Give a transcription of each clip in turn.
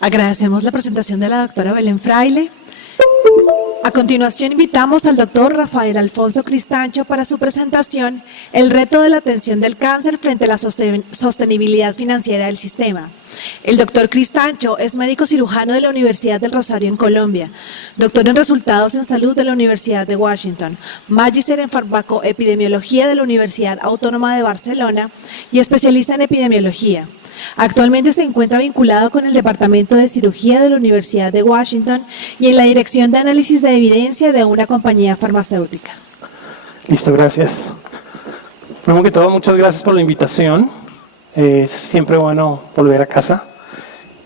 Agradecemos la presentación de la doctora Belén Fraile. A continuación invitamos al doctor Rafael Alfonso Cristancho para su presentación El reto de la atención del cáncer frente a la sostenibilidad financiera del sistema. El doctor Cristancho es médico cirujano de la Universidad del Rosario en Colombia, doctor en resultados en salud de la Universidad de Washington, magíster en farmacoepidemiología de la Universidad Autónoma de Barcelona y especialista en epidemiología. Actualmente se encuentra vinculado con el Departamento de Cirugía de la Universidad de Washington y en la Dirección de Análisis de Evidencia de una compañía farmacéutica. Listo, gracias. Primero que todo, muchas gracias por la invitación. Es siempre bueno volver a casa.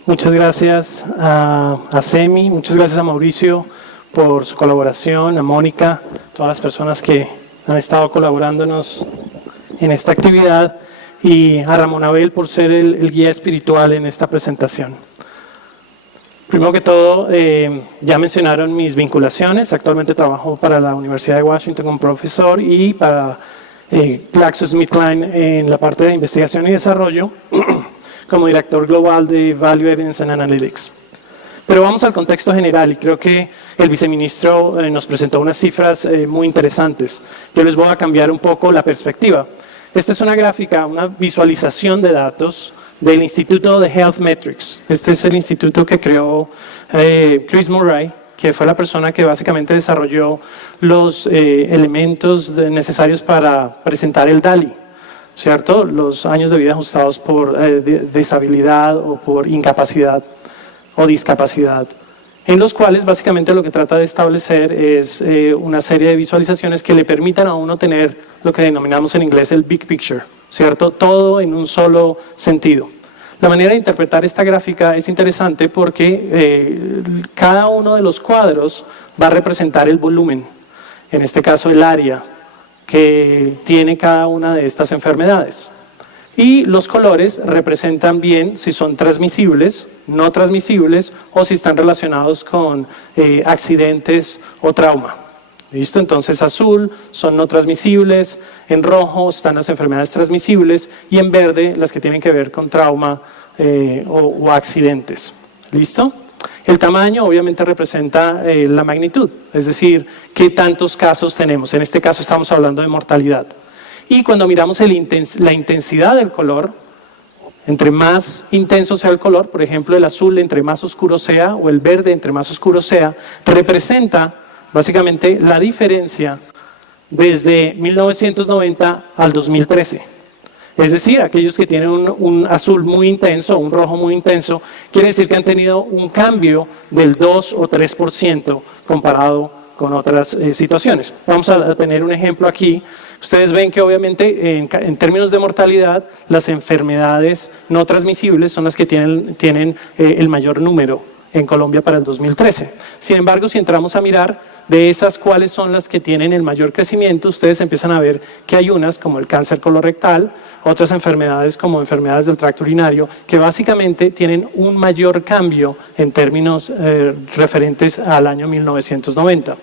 Muchas gracias a Semi, muchas gracias a Mauricio por su colaboración, a Mónica, todas las personas que han estado colaborándonos en esta actividad, y a Ramón Abel por ser el guía espiritual en esta presentación. Primero que todo, ya mencionaron mis vinculaciones. Actualmente trabajo para la Universidad de Washington como profesor y para GlaxoSmithKline en la parte de investigación y desarrollo como director global de Value Evidence and Analytics. Pero vamos al contexto general y creo que el viceministro nos presentó unas cifras muy interesantes. Yo les voy a cambiar un poco la perspectiva. Esta es una gráfica, una visualización de datos del Instituto de Health Metrics. Este es el instituto que creó Chris Murray, que fue la persona que básicamente desarrolló los elementos necesarios para presentar el DALI, ¿cierto? Los años de vida ajustados por disabilidad o por incapacidad o discapacidad, en los cuales básicamente lo que trata de establecer es una serie de visualizaciones que le permitan a uno tener lo que denominamos en inglés el big picture, ¿cierto? Todo en un solo sentido. La manera de interpretar esta gráfica es interesante porque cada uno de los cuadros va a representar el volumen, en este caso el área que tiene cada una de estas enfermedades. Y los colores representan bien si son transmisibles, no transmisibles o si están relacionados con accidentes o trauma. ¿Listo? Entonces azul son no transmisibles, en rojo están las enfermedades transmisibles y en verde las que tienen que ver con trauma o accidentes. ¿Listo? El tamaño obviamente representa la magnitud, es decir, qué tantos casos tenemos. En este caso estamos hablando de mortalidad. Y cuando miramos la intensidad del color, entre más intenso sea el color, por ejemplo el azul entre más oscuro sea o el verde entre más oscuro sea, representa básicamente la diferencia desde 1990 al 2013. Es decir, aquellos que tienen un azul muy intenso, un rojo muy intenso, quiere decir que han tenido un cambio del 2 o 3% comparado con otras situaciones. Vamos a tener un ejemplo aquí. Ustedes ven que obviamente en términos de mortalidad, las enfermedades no transmisibles son las que tienen el mayor número en Colombia para el 2013. Sin embargo, si entramos a mirar de esas cuáles son las que tienen el mayor crecimiento, ustedes empiezan a ver que hay unas como el cáncer colorectal, otras enfermedades como enfermedades del tracto urinario, que básicamente tienen un mayor cambio en términos referentes al año 1990.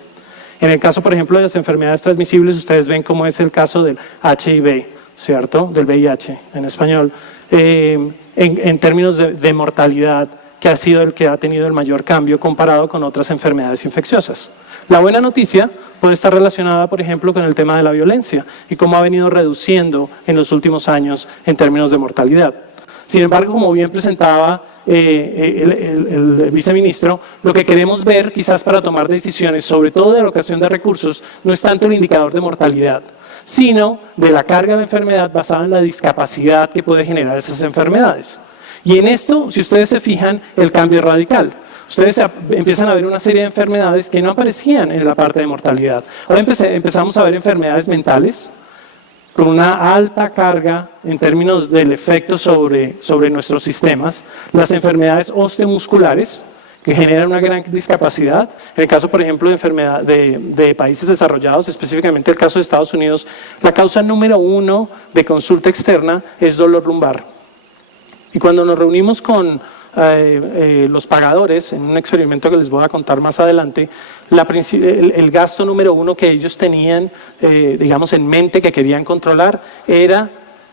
En el caso, por ejemplo, de las enfermedades transmisibles, ustedes ven cómo es el caso del HIV, ¿cierto? Del VIH en español, en términos de mortalidad, que ha sido el que ha tenido el mayor cambio comparado con otras enfermedades infecciosas. La buena noticia puede estar relacionada, por ejemplo, con el tema de la violencia y cómo ha venido reduciendo en los últimos años en términos de mortalidad. Sin embargo, como bien presentaba el viceministro, lo que queremos ver quizás para tomar decisiones, sobre todo de alocación de recursos, no es tanto el indicador de mortalidad, sino de la carga de enfermedad basada en la discapacidad que puede generar esas enfermedades. Y en esto, si ustedes se fijan, el cambio es radical. Ustedes empiezan a ver una serie de enfermedades que no aparecían en la parte de mortalidad. Ahora empezamos a ver enfermedades mentales con una alta carga en términos del efecto sobre nuestros sistemas. Las enfermedades osteomusculares, que generan una gran discapacidad. En el caso, por ejemplo, de enfermedad de países desarrollados, específicamente el caso de Estados Unidos, la causa número 1 de consulta externa es dolor lumbar. Y cuando nos reunimos con los pagadores, en un experimento que les voy a contar más adelante, el gasto número uno que ellos tenían, digamos, en mente, que querían controlar, era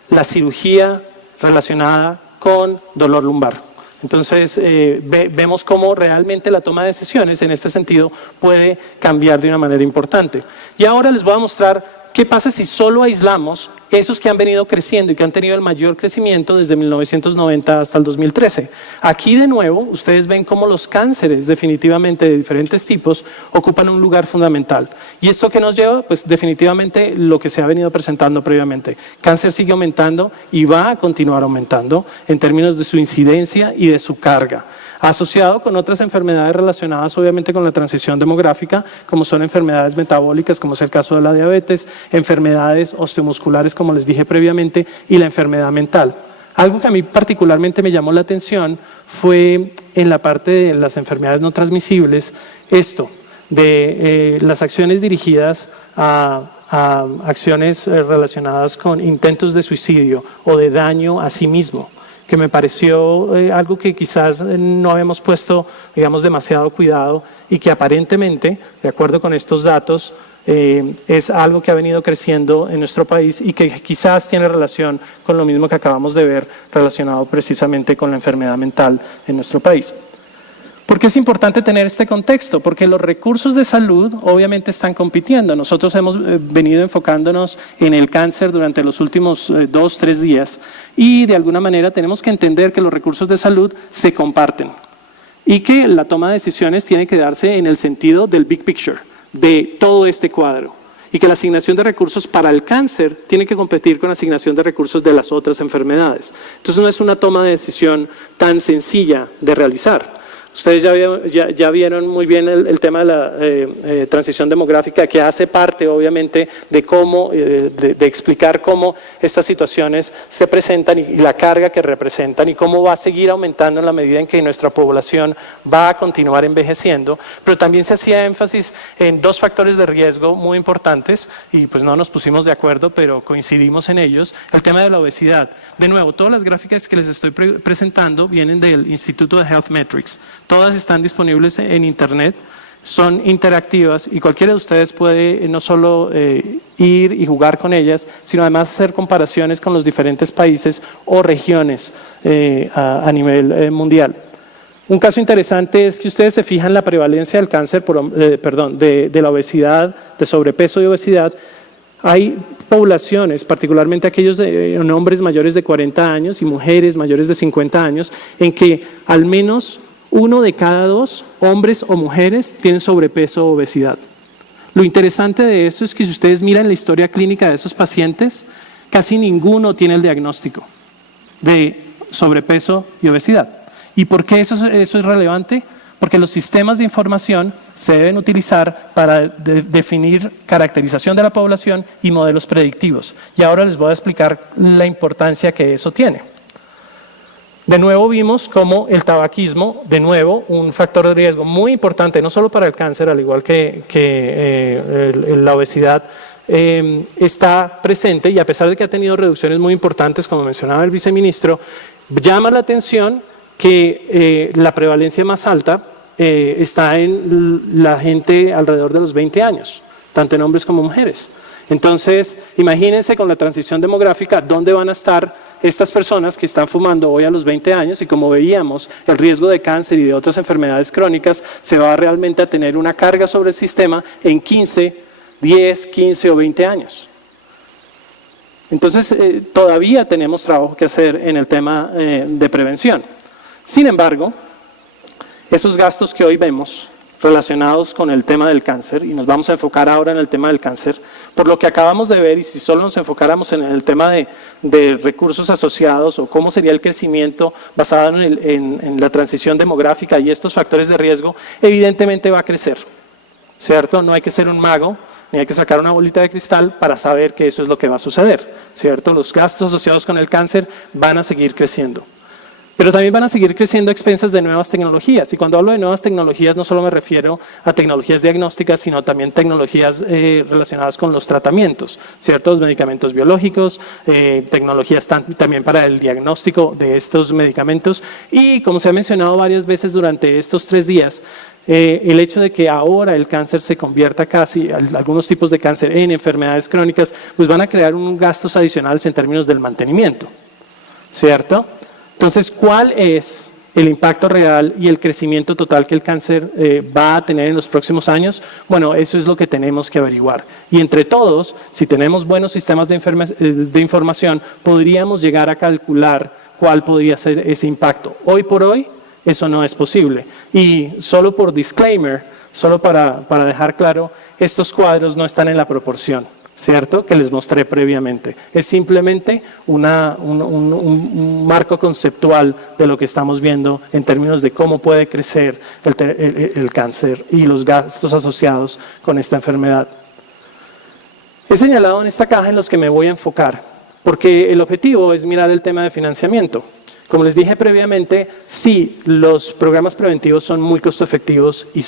la cirugía relacionada con dolor lumbar. Entonces, vemos cómo realmente la toma de decisiones en este sentido puede cambiar de una manera importante. Y ahora les voy a mostrar qué pasa si solo aislamos esos que han venido creciendo y que han tenido el mayor crecimiento desde 1990 hasta el 2013. Aquí de nuevo, ustedes ven cómo los cánceres definitivamente de diferentes tipos ocupan un lugar fundamental. ¿Y esto qué nos lleva? Pues definitivamente lo que se ha venido presentando previamente. Cáncer sigue aumentando y va a continuar aumentando en términos de su incidencia y de su carga, asociado con otras enfermedades relacionadas obviamente con la transición demográfica, como son enfermedades metabólicas, como es el caso de la diabetes, enfermedades osteomusculares, como les dije previamente, y la enfermedad mental. Algo que a mí particularmente me llamó la atención fue en la parte de las enfermedades no transmisibles, esto, de las acciones dirigidas a acciones relacionadas con intentos de suicidio o de daño a sí mismo, que me pareció algo que quizás no habíamos puesto, digamos, demasiado cuidado y que aparentemente, de acuerdo con estos datos, es algo que ha venido creciendo en nuestro país y que quizás tiene relación con lo mismo que acabamos de ver relacionado precisamente con la enfermedad mental en nuestro país. ¿Por qué es importante tener este contexto? Porque los recursos de salud obviamente están compitiendo. Nosotros hemos venido enfocándonos en el cáncer durante los últimos 2-3 días y de alguna manera tenemos que entender que los recursos de salud se comparten y que la toma de decisiones tiene que darse en el sentido del big picture, de todo este cuadro, y que la asignación de recursos para el cáncer tiene que competir con la asignación de recursos de las otras enfermedades. Entonces no es una toma de decisión tan sencilla de realizar. Ustedes ya vieron muy bien el tema de la transición demográfica, que hace parte obviamente de cómo, de explicar cómo estas situaciones se presentan y la carga que representan y cómo va a seguir aumentando en la medida en que nuestra población va a continuar envejeciendo, pero también se hacía énfasis en dos factores de riesgo muy importantes y pues no nos pusimos de acuerdo, pero coincidimos en ellos. El tema de la obesidad. De nuevo, todas las gráficas que les estoy presentando vienen del Instituto de Health Metrics. Todas están disponibles en internet, son interactivas y cualquiera de ustedes puede no solo ir y jugar con ellas, sino además hacer comparaciones con los diferentes países o regiones a nivel mundial. Un caso interesante es que ustedes se fijan la prevalencia del cáncer, de la obesidad, de sobrepeso y obesidad. Hay poblaciones, particularmente aquellos en hombres mayores de 40 años y mujeres mayores de 50 años, en que al menos 1 de cada 2 hombres o mujeres tienen sobrepeso o obesidad. Lo interesante de eso es que si ustedes miran la historia clínica de esos pacientes, casi ninguno tiene el diagnóstico de sobrepeso y obesidad. ¿Y por qué eso es relevante? Porque los sistemas de información se deben utilizar para definir caracterización de la población y modelos predictivos. Y ahora les voy a explicar la importancia que eso tiene. De nuevo vimos cómo el tabaquismo, de nuevo, un factor de riesgo muy importante, no solo para el cáncer, al igual que la obesidad, está presente y a pesar de que ha tenido reducciones muy importantes, como mencionaba el viceministro, llama la atención que la prevalencia más alta está en la gente alrededor de los 20 años, tanto en hombres como mujeres. Entonces, imagínense con la transición demográfica, ¿dónde van a estar estas personas que están fumando hoy a los 20 años? Y como veíamos, el riesgo de cáncer y de otras enfermedades crónicas se va realmente a tener una carga sobre el sistema en 10, 15 o 20 años. Entonces, todavía tenemos trabajo que hacer en el tema de prevención. Sin embargo, esos gastos que hoy vemos relacionados con el tema del cáncer, y nos vamos a enfocar ahora en el tema del cáncer, por lo que acabamos de ver, y si solo nos enfocáramos en el tema de recursos asociados o cómo sería el crecimiento basado en la transición demográfica y estos factores de riesgo, evidentemente va a crecer, ¿cierto? No hay que ser un mago, ni hay que sacar una bolita de cristal para saber que eso es lo que va a suceder, ¿cierto? Los gastos asociados con el cáncer van a seguir creciendo. Pero también van a seguir creciendo a expensas de nuevas tecnologías. Y cuando hablo de nuevas tecnologías, no solo me refiero a tecnologías diagnósticas, sino también tecnologías relacionadas con los tratamientos, ¿cierto? Los medicamentos biológicos, tecnologías también para el diagnóstico de estos medicamentos. Y como se ha mencionado varias veces durante estos 3 días, el hecho de que ahora el cáncer se convierta casi, algunos tipos de cáncer, en enfermedades crónicas, pues van a crear unos gastos adicionales en términos del mantenimiento, ¿cierto? Entonces, ¿cuál es el impacto real y el crecimiento total que el cáncer va a tener en los próximos años? Bueno, eso es lo que tenemos que averiguar. Y entre todos, si tenemos buenos sistemas de información, podríamos llegar a calcular cuál podría ser ese impacto. Hoy por hoy, eso no es posible. Y solo por disclaimer, solo para dejar claro, estos cuadros no están en la proporción, ¿cierto?, que les mostré previamente. Es simplemente un marco conceptual de lo que estamos viendo en términos de cómo puede crecer el cáncer y los gastos asociados con esta enfermedad. He señalado en esta caja en los que me voy a enfocar, porque el objetivo es mirar el tema de financiamiento. Como les dije previamente, sí, los programas preventivos son muy costo efectivos y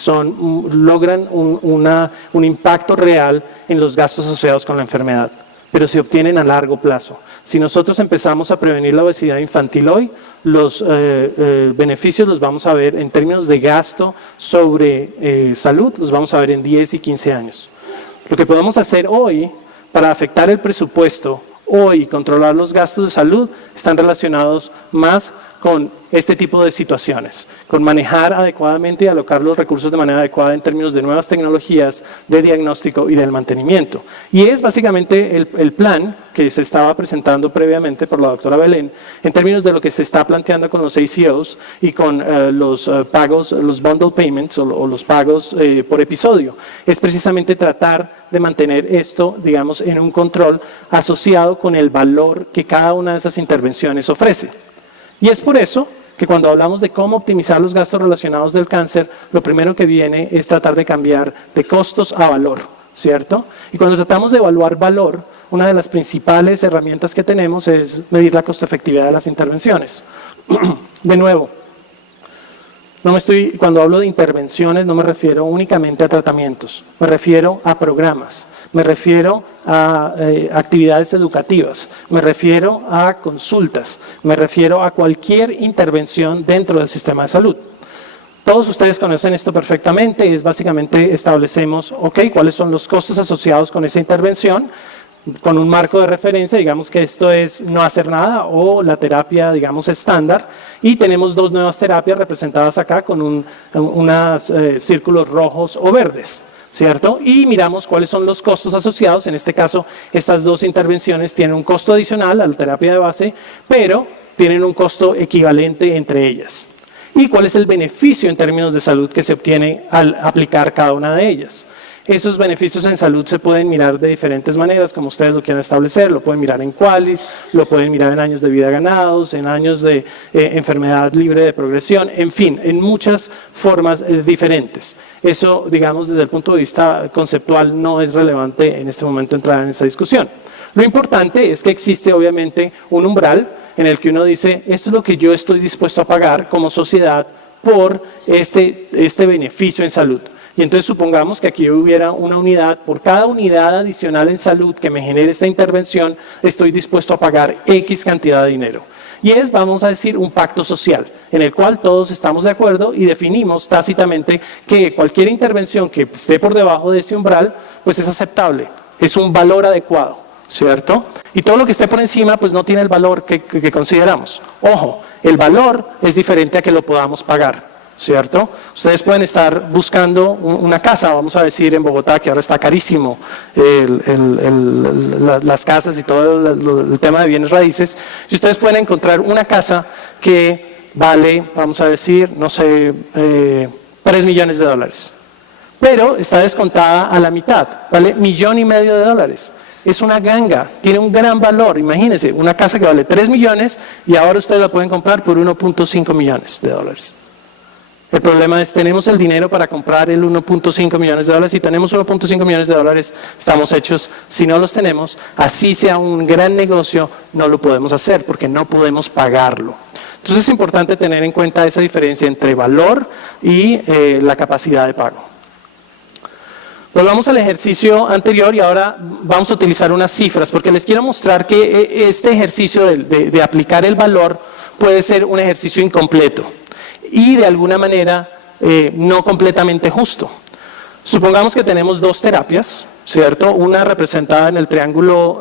logran un impacto real en los gastos asociados con la enfermedad, pero se obtienen a largo plazo. Si nosotros empezamos a prevenir la obesidad infantil hoy, los beneficios los vamos a ver en términos de gasto sobre salud, los vamos a ver en 10 y 15 años. Lo que podemos hacer hoy para afectar el presupuesto hoy, controlar los gastos de salud, están relacionados más con este tipo de situaciones, con manejar adecuadamente y alocar los recursos de manera adecuada en términos de nuevas tecnologías de diagnóstico y del mantenimiento. Y es básicamente el plan que se estaba presentando previamente por la doctora Belén, en términos de lo que se está planteando con los ACOs y con los pagos, los bundle payments o los pagos por episodio. Es precisamente tratar de mantener esto, digamos, en un control asociado con el valor que cada una de esas intervenciones ofrece. Y es por eso que cuando hablamos de cómo optimizar los gastos relacionados del cáncer, lo primero que viene es tratar de cambiar de costos a valor, ¿cierto? Y cuando tratamos de evaluar valor, una de las principales herramientas que tenemos es medir la costo efectividad de las intervenciones. De nuevo, cuando hablo de intervenciones no me refiero únicamente a tratamientos, me refiero a programas. Me refiero a actividades educativas, me refiero a consultas, me refiero a cualquier intervención dentro del sistema de salud. Todos ustedes conocen esto perfectamente, es básicamente establecemos, cuáles son los costos asociados con esa intervención, con un marco de referencia, digamos que esto es no hacer nada o la terapia, digamos, estándar, y tenemos 2 nuevas terapias representadas acá con unos círculos rojos o verdes, ¿cierto? Y miramos cuáles son los costos asociados. En este caso, estas 2 intervenciones tienen un costo adicional a la terapia de base, pero tienen un costo equivalente entre ellas. ¿Y cuál es el beneficio en términos de salud que se obtiene al aplicar cada una de ellas? Esos beneficios en salud se pueden mirar de diferentes maneras, como ustedes lo quieran establecer. Lo pueden mirar en QALYs, lo pueden mirar en años de vida ganados, en años de enfermedad libre de progresión, en fin, en muchas formas diferentes. Eso, digamos, desde el punto de vista conceptual no es relevante en este momento entrar en esa discusión. Lo importante es que existe obviamente un umbral en el que uno dice, esto es lo que yo estoy dispuesto a pagar como sociedad por este beneficio en salud. Y entonces supongamos que aquí hubiera una unidad, por cada unidad adicional en salud que me genere esta intervención, estoy dispuesto a pagar X cantidad de dinero. Y es, vamos a decir, un pacto social, en el cual todos estamos de acuerdo y definimos tácitamente que cualquier intervención que esté por debajo de ese umbral, pues es aceptable, es un valor adecuado, ¿cierto? Y todo lo que esté por encima, pues no tiene el valor que consideramos. Ojo, el valor es diferente a que lo podamos pagar, ¿cierto? Ustedes pueden estar buscando una casa, vamos a decir en Bogotá, que ahora está carísimo las casas y todo el tema de bienes raíces, y ustedes pueden encontrar una casa que vale, vamos a decir, no sé, $3 millones, pero está descontada a la mitad, vale $1,5 millones. Es una ganga, tiene un gran valor. Imagínense, una casa que vale 3 millones y ahora ustedes la pueden comprar por $1.5 millones. El problema es, tenemos el dinero para comprar el $1.5 millones. Si tenemos $1.5 millones, estamos hechos. Si no los tenemos, así sea un gran negocio, no lo podemos hacer porque no podemos pagarlo. Entonces es importante tener en cuenta esa diferencia entre valor y la capacidad de pago. Volvamos al ejercicio anterior y ahora vamos a utilizar unas cifras porque les quiero mostrar que este ejercicio de aplicar el valor puede ser un ejercicio incompleto y de alguna manera no completamente justo. Supongamos que tenemos dos terapias, ¿cierto? Una representada en el triángulo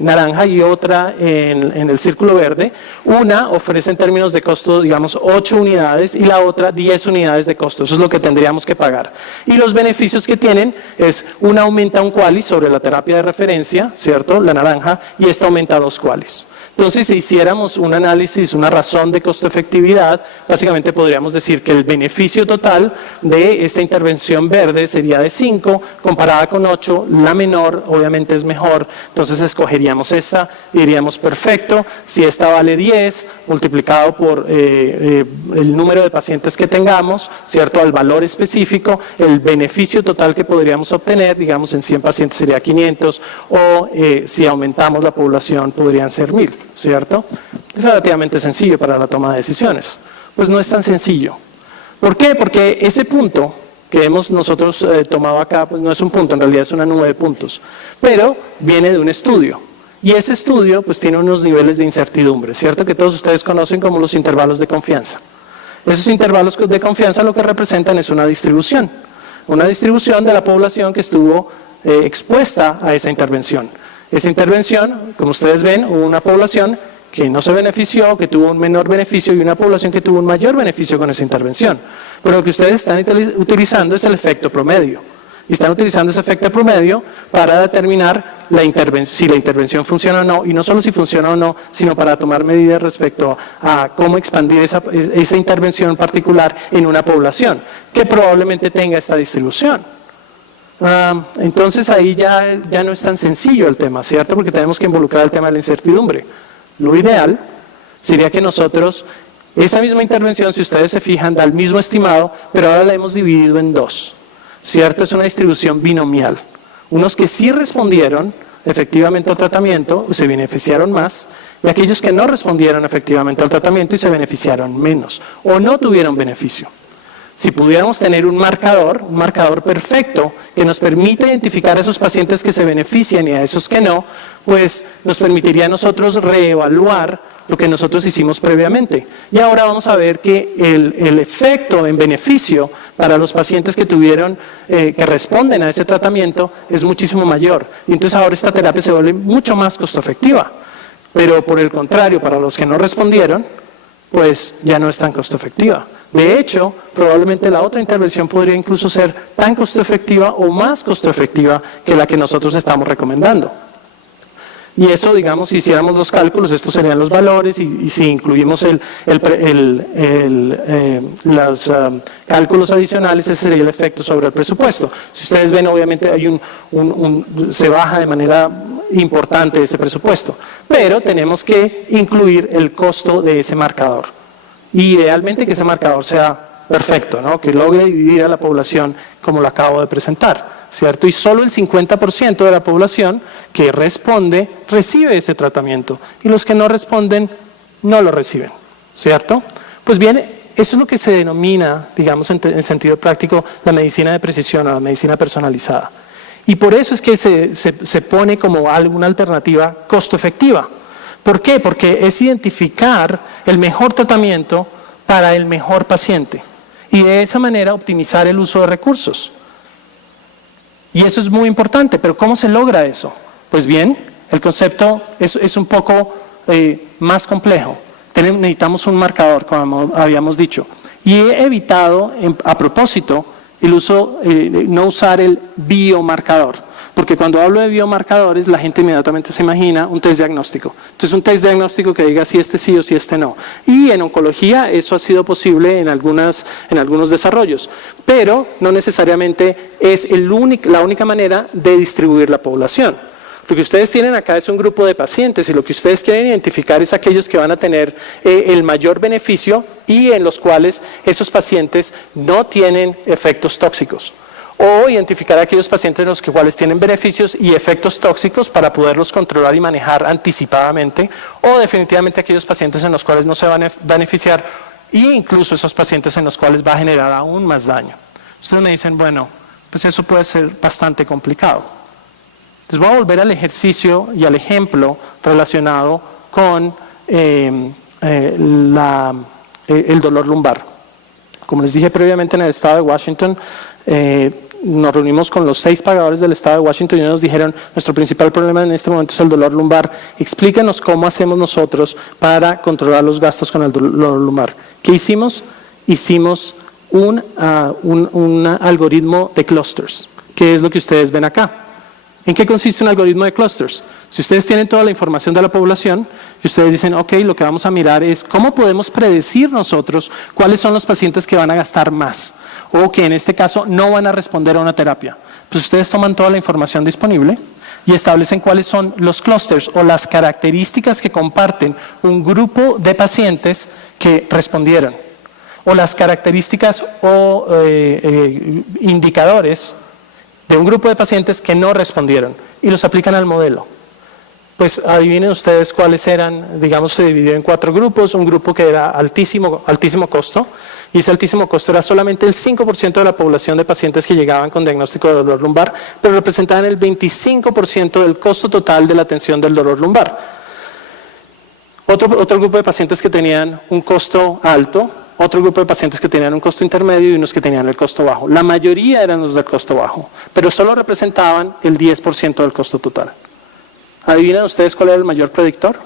naranja y otra en el círculo verde. Una ofrece en términos de costo, digamos, 8 unidades y la otra 10 unidades de costo. Eso es lo que tendríamos que pagar. Y los beneficios que tienen es, una aumenta un QALY sobre la terapia de referencia, ¿cierto? La naranja, y esta aumenta 2 QALYs. Entonces, si hiciéramos un análisis, una razón de costo-efectividad, básicamente podríamos decir que el beneficio total de esta intervención verde sería de 5, comparada con 8, la menor obviamente es mejor, entonces escogeríamos esta y diríamos perfecto, si esta vale 10, multiplicado por el número de pacientes que tengamos, ¿cierto? Al valor específico, el beneficio total que podríamos obtener, digamos en 100 pacientes sería 500, o si aumentamos la población podrían ser 1000. ¿Cierto? Es relativamente sencillo para la toma de decisiones. Pues no es tan sencillo. ¿Por qué? Porque ese punto que hemos nosotros tomado acá, pues no es un punto, en realidad es una nube de puntos, pero viene de un estudio. Y ese estudio pues tiene unos niveles de incertidumbre, ¿cierto? Que todos ustedes conocen como los intervalos de confianza. Esos intervalos de confianza lo que representan es una distribución de la población que estuvo expuesta a esa intervención. Esa intervención, como ustedes ven, hubo una población que no se benefició, que tuvo un menor beneficio y una población que tuvo un mayor beneficio con esa intervención. Pero lo que ustedes están utilizando es el efecto promedio. Y están utilizando ese efecto promedio para determinar si la intervención funciona o no, y no solo si funciona o no, sino para tomar medidas respecto a cómo expandir esa intervención particular en una población que probablemente tenga esta distribución. Entonces ahí ya no es tan sencillo el tema, ¿cierto? Porque tenemos que involucrar el tema de la incertidumbre. Lo ideal sería que nosotros, esa misma intervención, si ustedes se fijan, da el mismo estimado, pero ahora la hemos dividido en dos, ¿cierto? Es una distribución binomial. Unos que sí respondieron efectivamente al tratamiento, se beneficiaron más, y aquellos que no respondieron efectivamente al tratamiento y se beneficiaron menos, o no tuvieron beneficio. Si pudiéramos tener un marcador perfecto que nos permita identificar a esos pacientes que se benefician y a esos que no, pues nos permitiría a nosotros reevaluar lo que nosotros hicimos previamente. Y ahora vamos a ver que el efecto en beneficio para los pacientes que responden a ese tratamiento es muchísimo mayor. Y entonces ahora esta terapia se vuelve mucho más costo efectiva. Pero por el contrario, para los que no respondieron, pues ya no es tan costo efectiva. De hecho, probablemente la otra intervención podría incluso ser tan costo efectiva o más costo efectiva que la que nosotros estamos recomendando. Y eso, digamos, si hiciéramos los cálculos, estos serían los valores, y si incluimos los cálculos adicionales, ese sería el efecto sobre el presupuesto. Si ustedes ven, obviamente hay se baja de manera importante ese presupuesto, pero tenemos que incluir el costo de ese marcador. Y idealmente que ese marcador sea perfecto, ¿no? Que logre dividir a la población como lo acabo de presentar, ¿cierto? Y solo el 50% de la población que responde recibe ese tratamiento y los que no responden no lo reciben, ¿cierto? Pues bien, eso es lo que se denomina, digamos en sentido práctico, la medicina de precisión o la medicina personalizada. Y por eso es que se pone como una alternativa costo efectiva. ¿Por qué? Porque es identificar el mejor tratamiento para el mejor paciente y de esa manera optimizar el uso de recursos. Y eso es muy importante, pero ¿cómo se logra eso? Pues bien, el concepto es un poco más complejo. Necesitamos un marcador, como habíamos dicho. Y he evitado, a propósito, el uso, no usar el biomarcador. Porque cuando hablo de biomarcadores, la gente inmediatamente se imagina un test diagnóstico. Entonces, un test diagnóstico que diga si este sí o si este no. Y en oncología eso ha sido posible en algunos desarrollos, pero no necesariamente es la única manera de distribuir la población. Lo que ustedes tienen acá es un grupo de pacientes y lo que ustedes quieren identificar es aquellos que van a tener el mayor beneficio y en los cuales esos pacientes no tienen efectos tóxicos. o identificar a aquellos pacientes en los cuales tienen beneficios y efectos tóxicos para poderlos controlar y manejar anticipadamente, o definitivamente aquellos pacientes en los cuales no se van a beneficiar e incluso esos pacientes en los cuales va a generar aún más daño. Ustedes me dicen, bueno, pues eso puede ser bastante complicado. Les voy a volver al ejercicio y al ejemplo relacionado con el dolor lumbar. Como les dije previamente, en el estado de Washington, nos reunimos con los 6 pagadores del estado de Washington y nos dijeron, nuestro principal problema en este momento es el dolor lumbar. Explícanos cómo hacemos nosotros para controlar los gastos con el dolor lumbar. ¿Qué hicimos? Hicimos un algoritmo de clusters, que es lo que ustedes ven acá. ¿En qué consiste un algoritmo de clusters? Si ustedes tienen toda la información de la población y ustedes dicen, ok, lo que vamos a mirar es cómo podemos predecir nosotros cuáles son los pacientes que van a gastar más o que en este caso no van a responder a una terapia. Pues ustedes toman toda la información disponible y establecen cuáles son los clusters o las características que comparten un grupo de pacientes que respondieron, o las características o indicadores de un grupo de pacientes que no respondieron y los aplican al modelo. Pues adivinen ustedes cuáles eran. Digamos, se dividió en 4 grupos, un grupo que era altísimo costo, y ese altísimo costo era solamente el 5% de la población de pacientes que llegaban con diagnóstico de dolor lumbar, pero representaban el 25% del costo total de la atención del dolor lumbar. Otro grupo de pacientes que tenían un costo alto, otro grupo de pacientes que tenían un costo intermedio y unos que tenían el costo bajo. La mayoría eran los del costo bajo, pero solo representaban el 10% del costo total. ¿Adivinan ustedes cuál era el mayor predictor?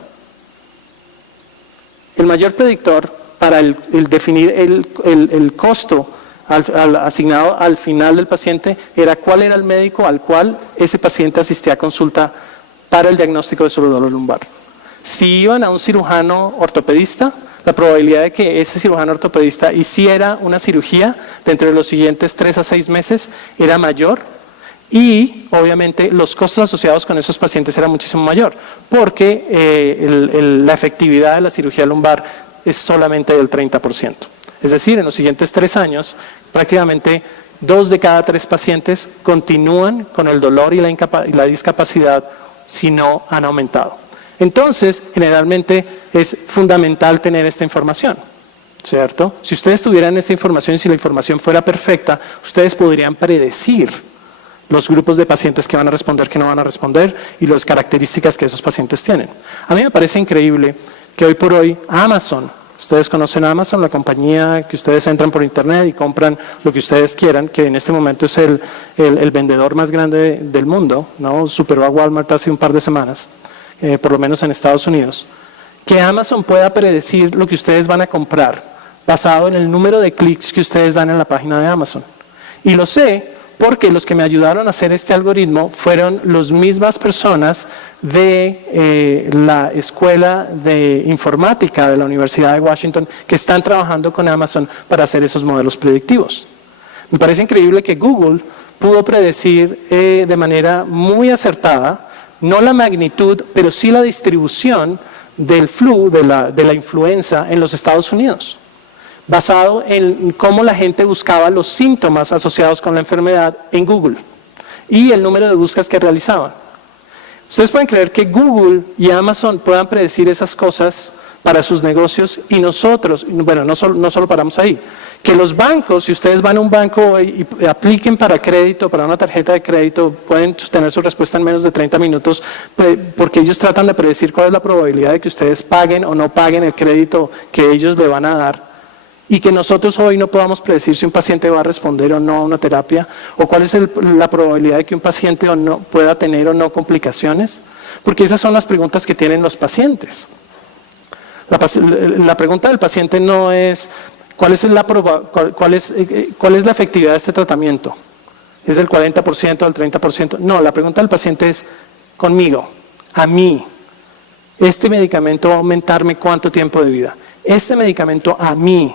El mayor predictor para el definir el costo asignado al final del paciente era cuál era el médico al cual ese paciente asistía a consulta para el diagnóstico de su dolor lumbar. Si iban a un cirujano ortopedista, la probabilidad de que ese cirujano ortopedista hiciera una cirugía dentro de los siguientes 3 a 6 meses era mayor, y obviamente los costos asociados con esos pacientes eran muchísimo mayor, porque la efectividad de la cirugía lumbar es solamente del 30%. Es decir, en los siguientes 3 años, prácticamente 2 de cada 3 pacientes continúan con el dolor y la discapacidad si no han aumentado. Entonces, generalmente es fundamental tener esta información, ¿cierto? Si ustedes tuvieran esa información y si la información fuera perfecta, ustedes podrían predecir los grupos de pacientes que van a responder, que no van a responder y las características que esos pacientes tienen. A mí me parece increíble que hoy por hoy Amazon, ustedes conocen a Amazon, la compañía que ustedes entran por internet y compran lo que ustedes quieran, que en este momento es el vendedor más grande del mundo, ¿no? Superó a Walmart hace un par de semanas. Por lo menos en Estados Unidos, que Amazon pueda predecir lo que ustedes van a comprar basado en el número de clics que ustedes dan en la página de Amazon. Y lo sé porque los que me ayudaron a hacer este algoritmo fueron las mismas personas de la Escuela de Informática de la Universidad de Washington que están trabajando con Amazon para hacer esos modelos predictivos. Me parece increíble que Google pudo predecir de manera muy acertada no la magnitud, pero sí la distribución del flu, de la influenza en los Estados Unidos, basado en cómo la gente buscaba los síntomas asociados con la enfermedad en Google y el número de búsquedas que realizaban. Ustedes pueden creer que Google y Amazon puedan predecir esas cosas para sus negocios y nosotros, bueno, no solo paramos ahí, que los bancos, si ustedes van a un banco y apliquen para crédito, para una tarjeta de crédito, pueden tener su respuesta en menos de 30 minutos, porque ellos tratan de predecir cuál es la probabilidad de que ustedes paguen o no paguen el crédito que ellos le van a dar, y que nosotros hoy no podamos predecir si un paciente va a responder o no a una terapia, o cuál es la probabilidad de que un paciente o no pueda tener o no complicaciones, porque esas son las preguntas que tienen los pacientes. La pregunta del paciente no es ¿cuál es la efectividad de este tratamiento? ¿Es del 40%, del 30%? No, la pregunta del paciente es conmigo, a mí. ¿Este medicamento va a aumentarme cuánto tiempo de vida? ¿Este medicamento a mí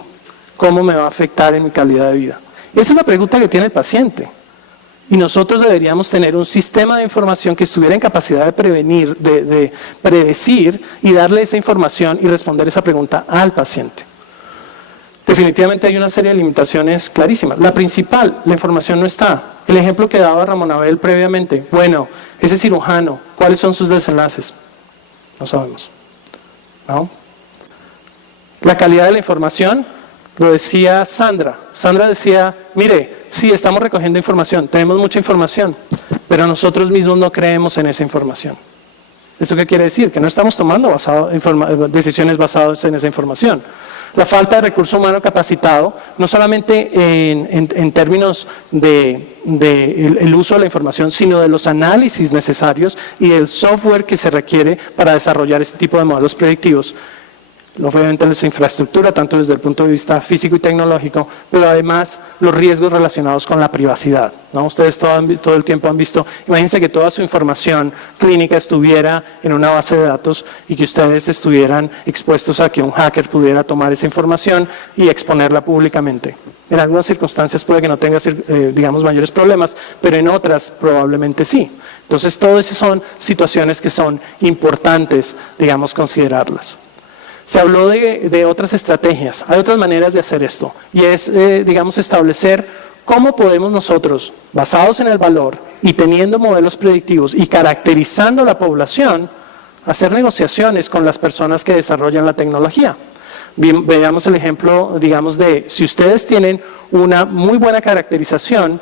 cómo me va a afectar en mi calidad de vida? Esa es la pregunta que tiene el paciente. Y nosotros deberíamos tener un sistema de información que estuviera en capacidad de prevenir, de predecir y darle esa información y responder esa pregunta al paciente. Definitivamente hay una serie de limitaciones clarísimas. La principal, la información no está. El ejemplo que daba Ramón Abel previamente, bueno, ese cirujano, ¿cuáles son sus desenlaces? No sabemos, ¿no? La calidad de la información, lo decía Sandra. Sandra decía, mire, sí, estamos recogiendo información, tenemos mucha información, pero nosotros mismos no creemos en esa información. ¿Eso qué quiere decir? Que no estamos tomando decisiones basadas en esa información. La falta de recurso humano capacitado, no solamente en términos el uso de la información, sino de los análisis necesarios y del software que se requiere para desarrollar este tipo de modelos predictivos. Obviamente la infraestructura, tanto desde el punto de vista físico y tecnológico, pero además los riesgos relacionados con la privacidad, ¿no? Ustedes todo el tiempo han visto, imagínense que toda su información clínica estuviera en una base de datos y que ustedes estuvieran expuestos a que un hacker pudiera tomar esa información y exponerla públicamente. En algunas circunstancias puede que no tenga, digamos, mayores problemas, pero en otras probablemente sí. Entonces, todas esas son situaciones que son importantes, digamos, considerarlas. Se habló de otras estrategias, hay otras maneras de hacer esto, y es, digamos, establecer cómo podemos nosotros, basados en el valor y teniendo modelos predictivos y caracterizando la población, hacer negociaciones con las personas que desarrollan la tecnología. Veamos el ejemplo, digamos, de si ustedes tienen una muy buena caracterización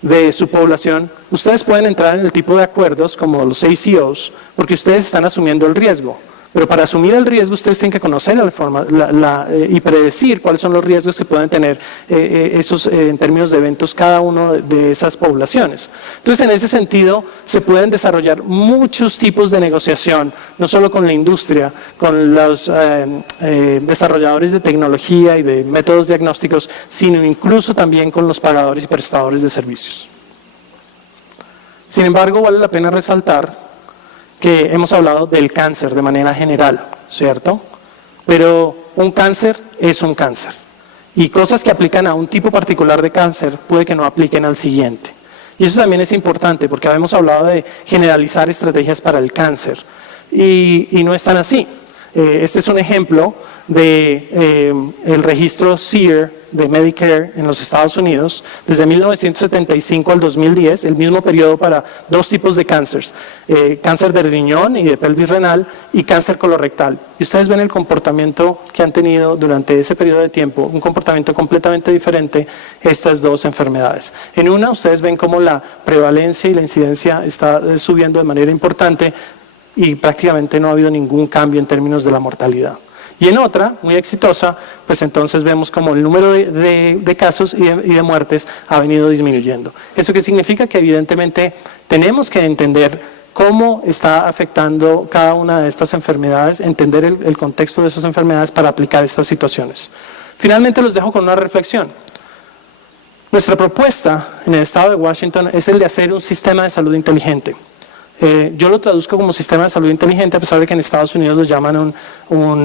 de su población, ustedes pueden entrar en el tipo de acuerdos como los ACOs, porque ustedes están asumiendo el riesgo. Pero para asumir el riesgo ustedes tienen que conocer y predecir cuáles son los riesgos que pueden tener en términos de eventos cada uno de esas poblaciones. Entonces, en ese sentido, se pueden desarrollar muchos tipos de negociación, no solo con la industria, con los desarrolladores de tecnología y de métodos diagnósticos, sino incluso también con los pagadores y prestadores de servicios. Sin embargo, vale la pena resaltar que hemos hablado del cáncer de manera general, ¿cierto? Pero un cáncer es un cáncer. Y cosas que aplican a un tipo particular de cáncer puede que no apliquen al siguiente. Y eso también es importante porque habíamos hablado de generalizar estrategias para el cáncer. Y no es tan así. Este es un ejemplo de el registro SEER de Medicare en los Estados Unidos, desde 1975 al 2010, el mismo periodo para dos tipos de cánceres, cáncer de riñón y de pelvis renal y cáncer colorectal. Y ustedes ven el comportamiento que han tenido durante ese periodo de tiempo, un comportamiento completamente diferente estas dos enfermedades. En una, ustedes ven cómo la prevalencia y la incidencia está subiendo de manera importante y prácticamente no ha habido ningún cambio en términos de la mortalidad. Y en otra, muy exitosa, pues entonces vemos como el número de casos y de muertes ha venido disminuyendo. ¿Eso qué significa? Que evidentemente tenemos que entender cómo está afectando cada una de estas enfermedades, entender el contexto de esas enfermedades para aplicar estas situaciones. Finalmente los dejo con una reflexión. Nuestra propuesta en el estado de Washington es el de hacer un sistema de salud inteligente. Yo lo traduzco como sistema de salud inteligente, a pesar de que en Estados Unidos lo llaman un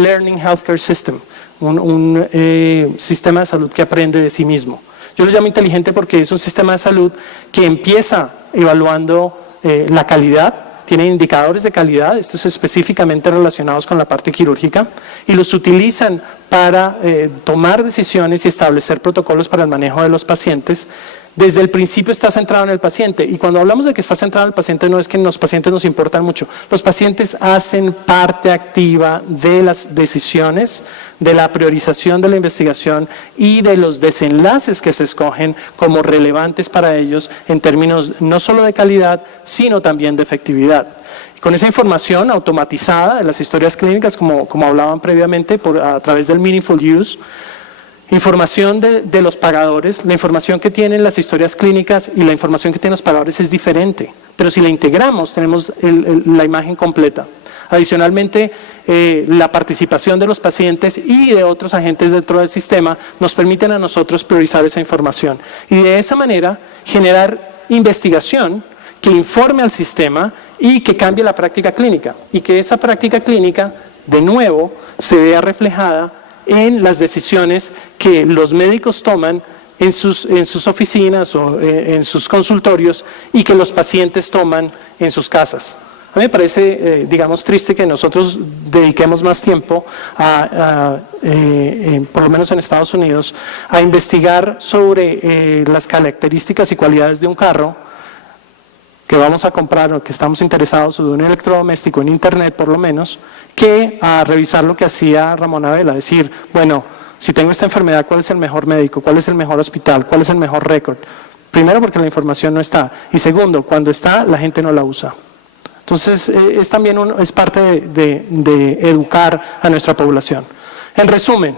Learning Healthcare System, un sistema de salud que aprende de sí mismo. Yo lo llamo inteligente porque es un sistema de salud que empieza evaluando la calidad, tiene indicadores de calidad, estos específicamente relacionados con la parte quirúrgica, y los utilizan para tomar decisiones y establecer protocolos para el manejo de los pacientes. Desde el principio está centrado en el paciente, y cuando hablamos de que está centrado en el paciente no es que los pacientes nos importan mucho, los pacientes hacen parte activa de las decisiones, de la priorización de la investigación y de los desenlaces que se escogen como relevantes para ellos en términos no solo de calidad, sino también de efectividad. Con esa información automatizada de las historias clínicas, como hablaban previamente, a través del Meaningful Use, información de los pagadores, la información que tienen las historias clínicas y la información que tienen los pagadores es diferente, pero si la integramos tenemos la imagen completa. Adicionalmente, la participación de los pacientes y de otros agentes dentro del sistema nos permiten a nosotros priorizar esa información y de esa manera generar investigación que informe al sistema y que cambie la práctica clínica y que esa práctica clínica de nuevo se vea reflejada en las decisiones que los médicos toman en sus oficinas o en sus consultorios y que los pacientes toman en sus casas. A mí me parece, digamos, triste que nosotros dediquemos más tiempo, por lo menos en Estados Unidos, a investigar sobre las características y cualidades de un carro que vamos a comprar o que estamos interesados, o de un electrodoméstico en internet por lo menos, que a revisar lo que hacía Ramón Abela, decir, bueno, si tengo esta enfermedad, ¿cuál es el mejor médico? ¿Cuál es el mejor hospital? ¿Cuál es el mejor récord? Primero, porque la información no está, y segundo, cuando está, la gente no la usa. Entonces, es también es parte de educar a nuestra población. En resumen,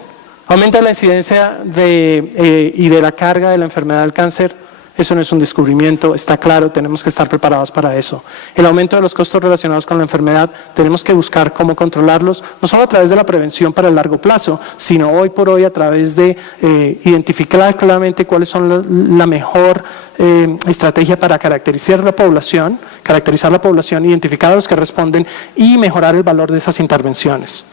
aumenta la incidencia y de la carga de la enfermedad del cáncer. Eso no es un descubrimiento, está claro, tenemos que estar preparados para eso. El aumento de los costos relacionados con la enfermedad, tenemos que buscar cómo controlarlos, no solo a través de la prevención para el largo plazo, sino hoy por hoy a través de identificar claramente cuáles son la mejor estrategia para caracterizar la población, identificar a los que responden y mejorar el valor de esas intervenciones.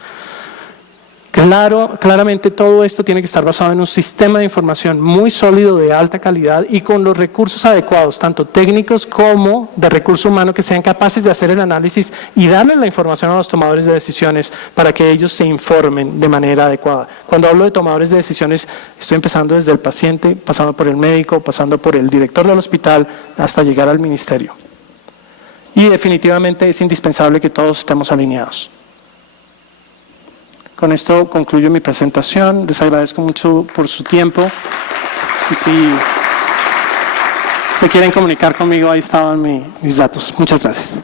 Claramente todo esto tiene que estar basado en un sistema de información muy sólido, de alta calidad y con los recursos adecuados, tanto técnicos como de recurso humano, que sean capaces de hacer el análisis y darle la información a los tomadores de decisiones para que ellos se informen de manera adecuada. Cuando hablo de tomadores de decisiones, estoy empezando desde el paciente, pasando por el médico, pasando por el director del hospital, hasta llegar al ministerio. Y definitivamente es indispensable que todos estemos alineados. Con esto concluyo mi presentación. Les agradezco mucho por su tiempo. Y si se quieren comunicar conmigo, ahí estaban mis datos. Muchas gracias.